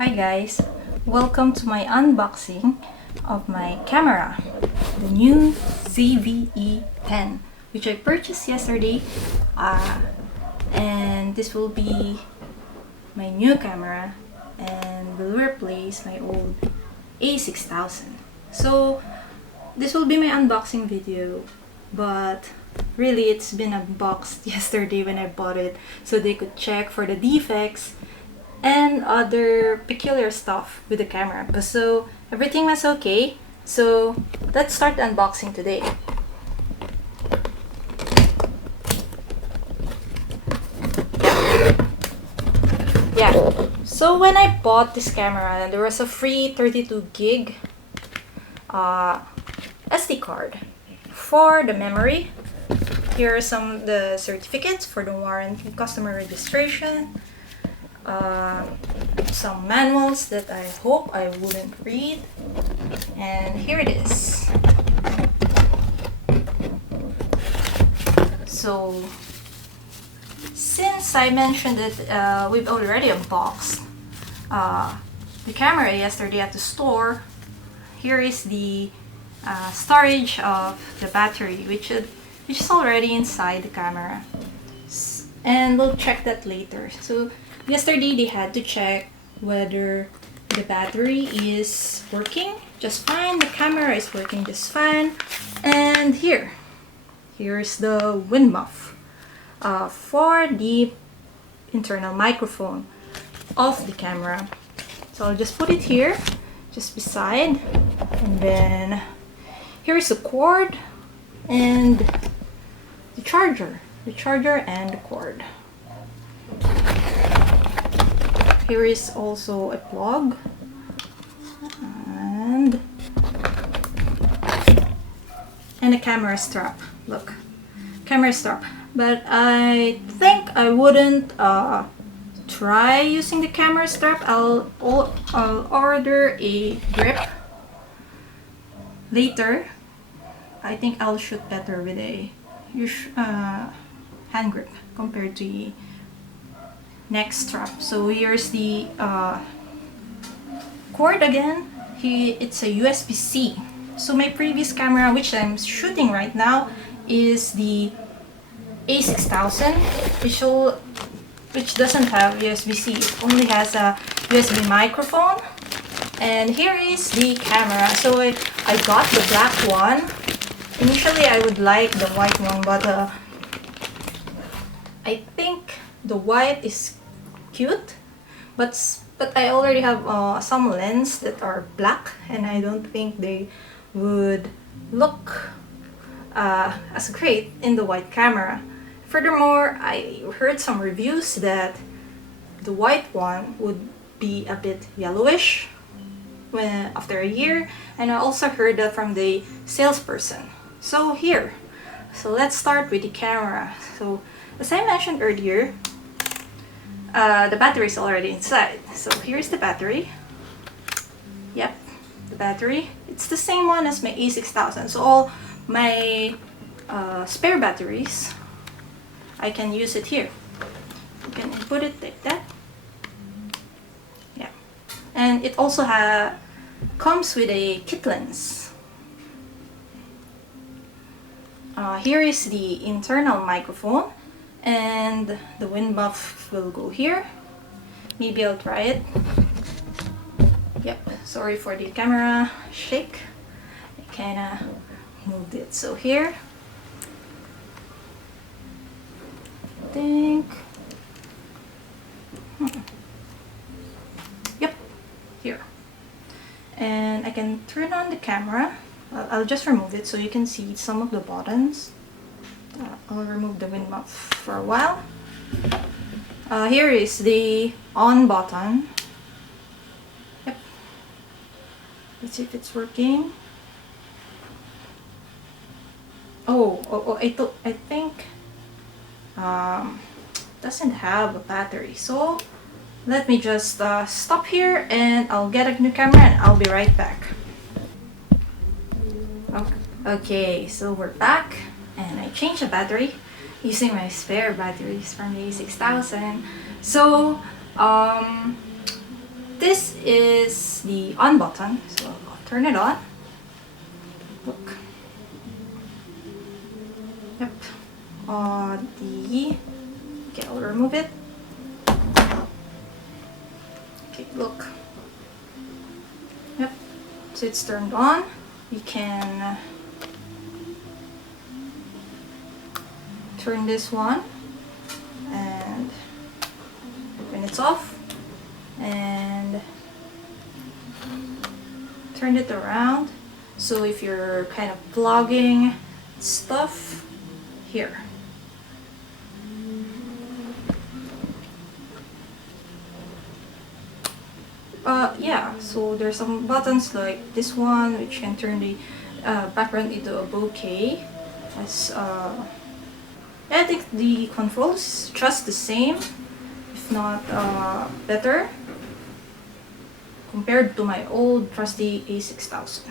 Hi guys, welcome to my unboxing of my camera, the new ZV-E10, which I purchased yesterday, and this will be my new camera and will replace my old A6000. So this will be my unboxing video, but really it's been unboxed yesterday when I bought it, so they could check for the defects and other peculiar stuff with the camera. So everything was okay. So let's start the unboxing today. Yeah. So when I bought this camera, there was a free 32 gig SD card for the memory. Here are some of the certificates for the warranty, customer registration, some manuals that I hope I wouldn't read, and here it is. So since I mentioned that we've already unboxed the camera yesterday at the store, here is the storage of the battery, which is already inside the camera, and we'll check that later. So yesterday they had to check whether the battery is working just fine, the camera is working just fine, and here's the wind muff for the internal microphone of the camera. So I'll just put it here, just beside, and then here's the cord and the charger and the cord. Here is also a plug and a camera strap. Look, camera strap. But I think I wouldn't try using the camera strap. I'll order a grip later. I think I'll shoot better with a hand grip compared to the neck strap. So here's the cord again. It's a USB-C. So my previous camera, which I'm shooting right now, is the A6000, which doesn't have USB-C. It only has a USB microphone. And here is the camera. So I got the black one. Initially I would like the white one, but I think the white is cute, but I already have some lenses that are black, and I don't think they would look as great in the white camera. Furthermore, I heard some reviews that the white one would be a bit yellowish after a year, and I also heard that from the salesperson. So let's start with the camera. So as I mentioned earlier, the battery is already inside. So here's the battery. Yep, the battery. It's the same one as my A6000. So all my spare batteries, I can use it here. You can put it like that. Yeah, and it also comes with a kit lens. Here is the internal microphone, and the wind muff will go here. Maybe I'll try it. Yep, sorry for the camera shake. I kinda moved it. So here, I think, yep, here. And I can turn on the camera. I'll just remove it so you can see some of the buttons. I'll remove the wind muff for a while. Here is the on button. Yep. Let's see if it's working. I think doesn't have a battery. So let me just stop here, and I'll get a new camera, and I'll be right back. Okay, so we're back, and I changed the battery using my spare batteries from the A6000. So this is the on button, so I'll turn it on. Look. Yep. Okay, I'll remove it. Okay, look. Yep. So it's turned on. You can turn this one, and when it's off, and turn it around. So if you're kind of vlogging stuff, here. Yeah, so there's some buttons like this one, which can turn the background into a bouquet. As I think the controls just the same, if not better, compared to my old trusty A6000.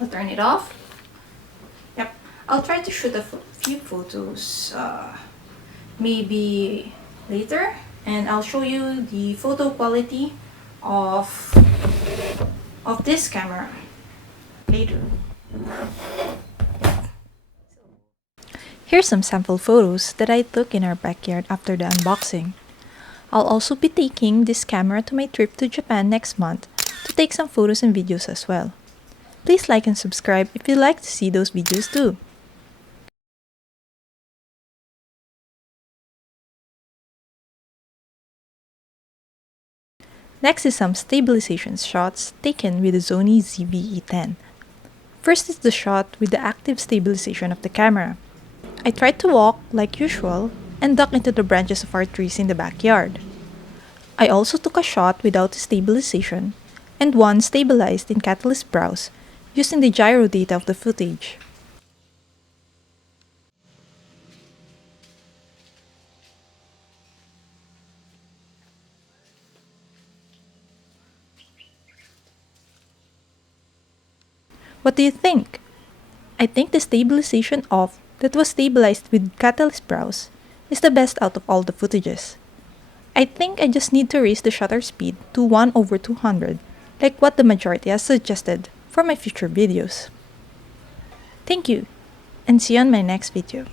I'll turn it off. Yep, I'll try to shoot a few photos maybe later, and I'll show you the photo quality of this camera later. Here's some sample photos that I took in our backyard after the unboxing. I'll also be taking this camera to my trip to Japan next month to take some photos and videos as well. Please like and subscribe if you'd like to see those videos too. Next is some stabilization shots taken with the Sony ZV-E10. First is the shot with the active stabilization of the camera. I tried to walk like usual and duck into the branches of our trees in the backyard. I also took a shot without stabilization and one stabilized in Catalyst Browse using the gyro data of the footage. What do you think? I think the stabilization off that was stabilized with Catalyst Browse is the best out of all the footages. I think I just need to raise the shutter speed to 1/200, like what the majority has suggested for my future videos. Thank you, and see you on my next video.